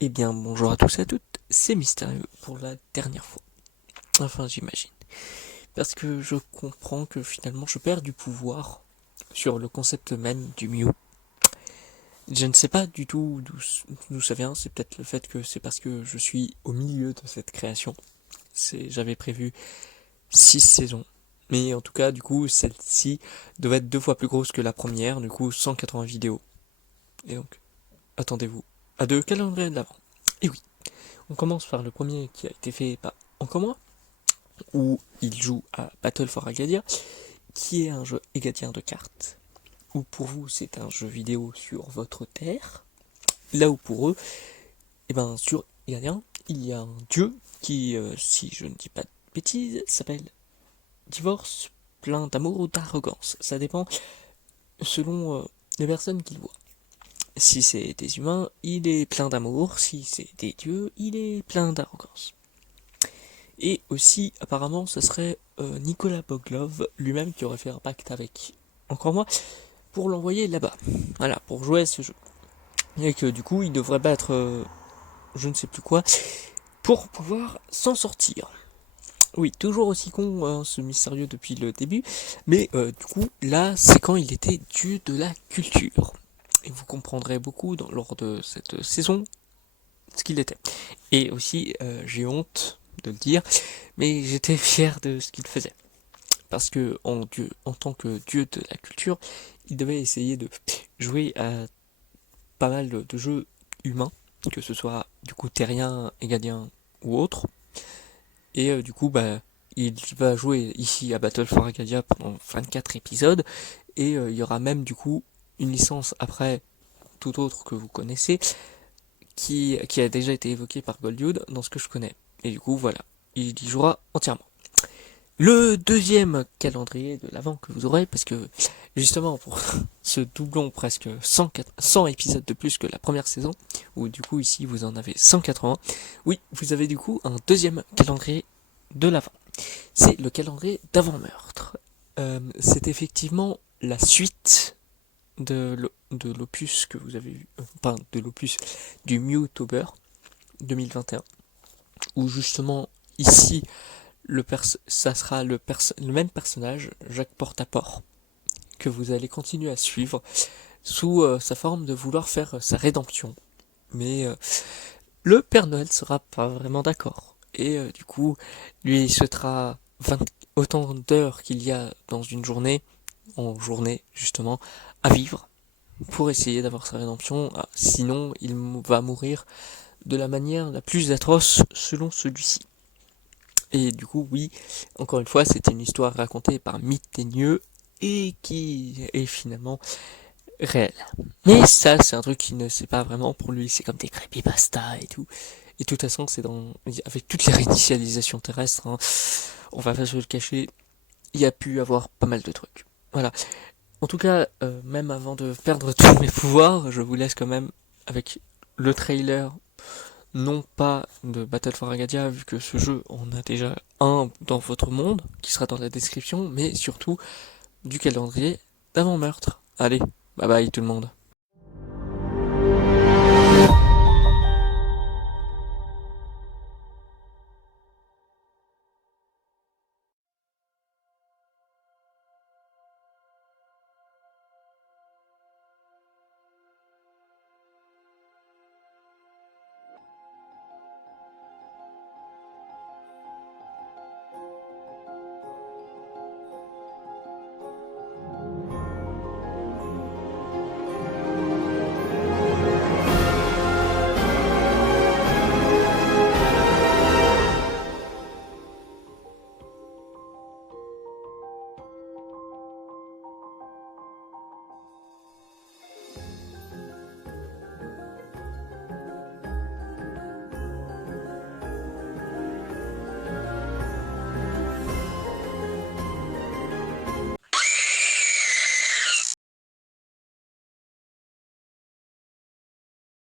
Eh bien, bonjour à tous et à toutes, c'est Mystérieux pour la dernière fois. Enfin, j'imagine. Parce que je comprends que finalement je perds du pouvoir sur le concept même du Mew. Je ne sais pas du tout d'où ça vient, c'est peut-être le fait que c'est parce que je suis au milieu de cette création. J'avais prévu 6 saisons. Mais en tout cas, du coup, celle-ci devait être 2 fois plus grosse que la première, du coup 180 vidéos. Et donc, attendez-vous à 2 calendriers de l'avant. Et oui, on commence par le premier qui a été fait par Encore moi, où il joue à Battle for Agadia, qui est un jeu égadien de cartes, où pour vous c'est un jeu vidéo sur votre terre, là où pour eux, sur Egadien, il y a un dieu qui, si je ne dis pas de bêtises, s'appelle Divorce, plein d'amour ou d'arrogance. Ça dépend selon les personnes qu'il voit. Si c'est des humains, il est plein d'amour, si c'est des dieux, il est plein d'arrogance. Et aussi, apparemment, ce serait Nicolas Boglov lui-même qui aurait fait un pacte avec Encore moi pour l'envoyer là-bas. Voilà, pour jouer à ce jeu. Et que du coup, il devrait battre je ne sais plus quoi pour pouvoir s'en sortir. Oui, toujours aussi con, hein, ce mystérieux depuis le début. Mais du coup, là, c'est quand il était dieu de la culture. Et vous comprendrez beaucoup lors de cette saison ce qu'il était. Et aussi, j'ai honte de le dire, mais j'étais fier de ce qu'il faisait. Parce que en tant que dieu de la culture, il devait essayer de jouer à pas mal de jeux humains, que ce soit du coup terrien, égalien ou autre. Et du coup, il va jouer ici à Battle for Agadia pendant 24 épisodes. Et il y aura même du coup une licence après tout autre que vous connaissez, qui a déjà été évoquée par Goldwood dans ce que je connais. Et du coup, voilà, il y jouera entièrement. Le deuxième calendrier de l'avant que vous aurez, parce que justement pour ce doublon presque 100 épisodes de plus que la première saison, où du coup ici vous en avez 180, oui, vous avez du coup un deuxième calendrier de l'avant. C'est le calendrier d'avant-meurtre. C'est effectivement la suite de l'opus que vous avez vu, enfin de l'opus du Mewtober 2021, où justement ici ça sera le même personnage, Jacques Porte-à-Porte, que vous allez continuer à suivre sous sa forme de vouloir faire sa rédemption. Mais le Père Noël sera pas vraiment d'accord. Et du coup, lui il souhaitera autant d'heures qu'il y a dans une journée, en journée justement, à vivre pour essayer d'avoir sa rédemption. Sinon, il va mourir de la manière la plus atroce selon celui-ci. Et du coup, oui, encore une fois, c'était une histoire racontée par Mythénieux et qui est finalement réelle. Mais ça, c'est un truc qui ne sait pas vraiment pour lui, c'est comme des creepypasta et tout. Et de toute façon, avec toutes les réinitialisations terrestres, hein, on va pas se le cacher, il y a pu avoir pas mal de trucs. Voilà. En tout cas, même avant de perdre tous mes pouvoirs, je vous laisse quand même avec le trailer, non pas de Battle for Agadia, vu que ce jeu en a déjà un dans votre monde, qui sera dans la description, mais surtout du calendrier d'avant-meurtre. Allez, bye bye tout le monde.